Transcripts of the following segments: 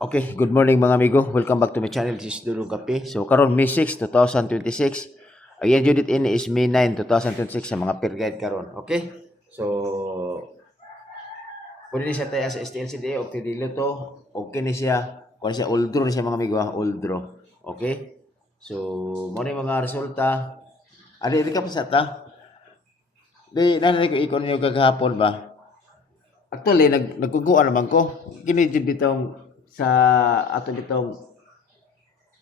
Okay, good morning mga amigo. Welcome back to my channel. This is Dulong Kape. So karon May 6, 2026. Ayan jud ini is May 9, 2026 sa mga peer guide karon. Okay? So pwede ni siya tayo sa STLCD o tidilo to. Okay ni siya. Kung siya old draw ni siya mga amigo, old draw. Okay? So mo ni mga resulta. Adi di ka pa sa ta. Di nanay ko ikon niyo kagahapon ba? Actually nagkuguan naman ko. Kini jud bitong sa ato bitong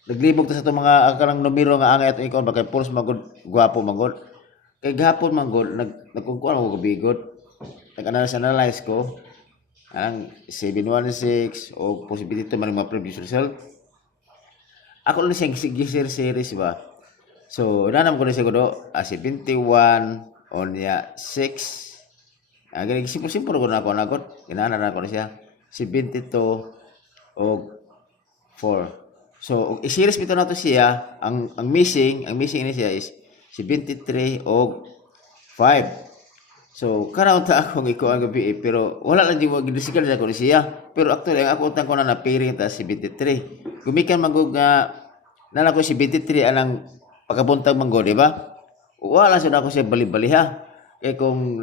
naglibog ta sa itong mga kanang numero nga angay ato ikon bakay puros magod gwapo magod kay gahapon manggod nagkungkuan ako gabigod nag-analyze ko ang 716 o possibility man mga previous result ako lang siyang series ba so nanam ko na siya kudo 71 on ya 6 gani simple ko na ako nagot inana na ko na siya 72 o 4. So, i-series bito nato siya, ang missing ni siya is 73 o 5. So, karon ta akong ikuan gabi pero wala lang di mo gidisikal sa ko siya. Pero actually ang ako utang ko na pairing ta 73. Gumikan magug nga nana ko 73 anang pagkabuntag manggo, di ba? Wala sa ako siya bali-bali ha. Kay kung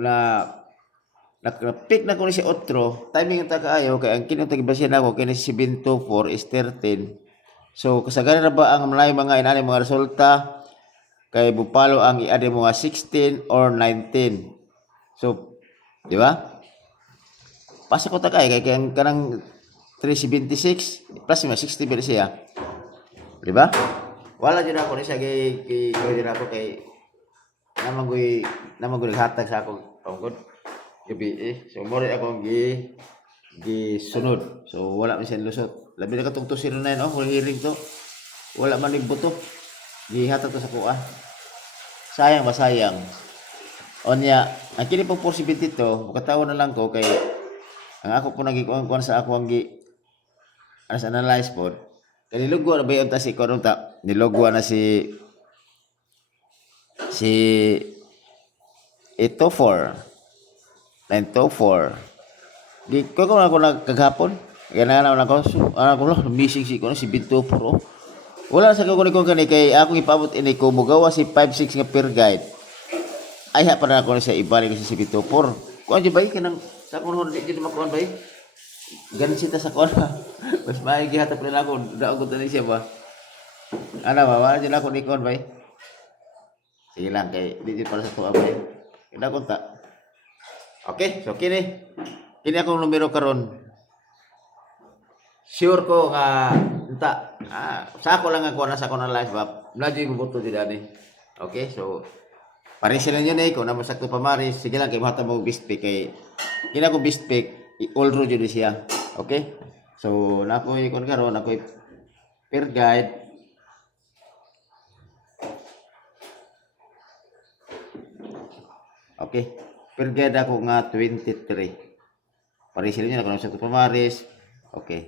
pick na ko ni si otro, timing ta kaayo kay ang kinong tagibasya na ko kini 724 is 13. So kasagaran na ba ang mga inani mga resulta kay bupalo ang i-add mo nga 16 or 19. So, di ba? Pasa ko ta kay ang kanang 376 plus mga 60 ba siya. Di ba? Wala jud ako ni siya kay jud ako kay namang hatag sa akong tungkod gabi so mo rin akong sunod so wala man siya lusot labi na katong 209 kung hearing to wala man yung buto gihatag to sa kuha sayang ba sayang onya ang kini pong possibility to makatawa na lang ko kay ang ako po nagikuan sa ako ang as analyze po kay nilugwa na ba yung ta si kuno ta nilugwa na si ito 4 924. Di ko ako nagkagapon. Yan na ako. Ano ko missing si ko si Binto Pro. Wala sa ko kani kay ako ipabot ini ko mugawa si 56 nga per guide. Ay ha pa na ako siya ibalik ko si Binto Pro. Kuan di bay kanang sa kuno di makuan bay. Ganin sita sa kuan. Mas maigi hatap na ako daog ko siya ba. Ana ba wala di ako ni kuan bay. Sige lang kay di para sa tuwa bay. Ina ko ta. Okay, so kini akong numero karon. Sure ko nga sa ako lang ako na sa ako na live ba. Nadyo mo buto di dani. Okay, so pare sila niyo na ko na masakto pa maris. Sige lang kay mahata mo best pick kay kini ako best pick all road jud siya. Okay? So nako ikon karon ako per guide. Okay. Per guide ako nga 23. Parisil niyo na kung sa pamaris. Okay.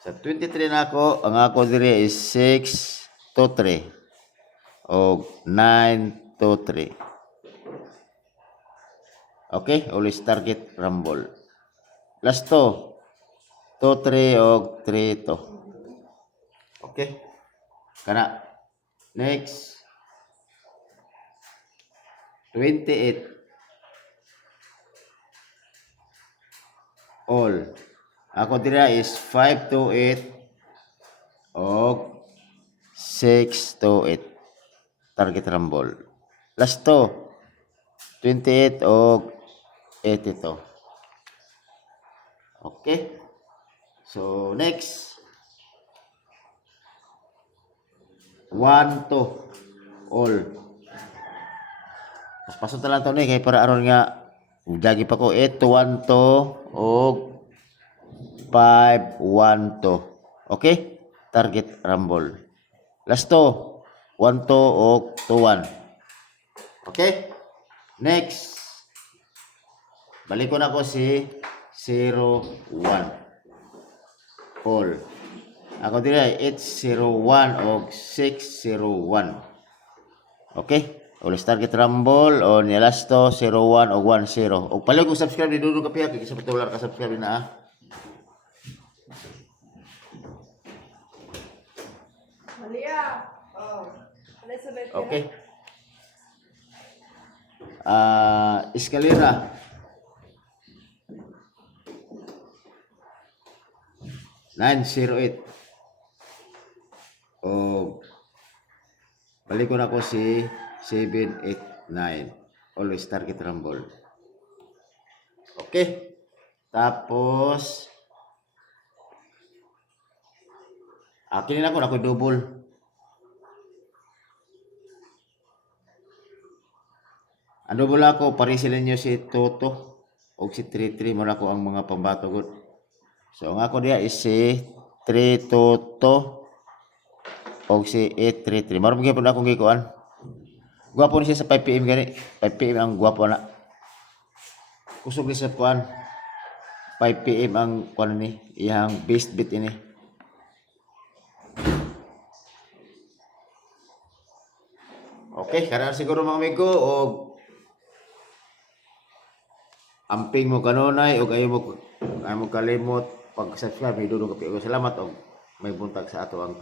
Sa 23 na ako, ang ako dire is 6 to 3 o 9 to 3. Okay, always target rumble. Last to 3 o 3 to. Okay. Kana. Next. 28 all ako dira is 5 to 8 o 6 to 8 target rumble last to 28 o 82 okay so next 1 to all pasok na lang ito kay para aron nga jagi pa ko 8 to 1 to o 5 1 to okay target rumble last to 1 to o 2 1 okay next balik ko na ko si 0 1 all ako dira 801 o 601 okay ulis target rumble o nilasto 01 o 10 o pala kung subscribe ni Dudong Kape kaya sa patular ka subscribe na Alia. Oh. Ano sunod ka? Okay. Escalera. 908. O balik ko na ko si 789. Always target rumble. Okay. Tapos akin na ako double. Ano bola ko pare sila niyo si Toto o si 33 mo na ko ang mga pambato good. So ang ako diya is si 3 Toto o si 833. Maro gyud na akong gikuan. Gwapo ni siya sa 5 PM gani. 5 PM ang gwapo na. Kusog ni sa kuan. 5 PM ang kuan ni iyang best beat ini. Okay, karon siguro mga amigo og amping mo kanunay og ayo mo kalimot pag-subscribe. Idudong kapi. Salamat og may buntag sa ato ang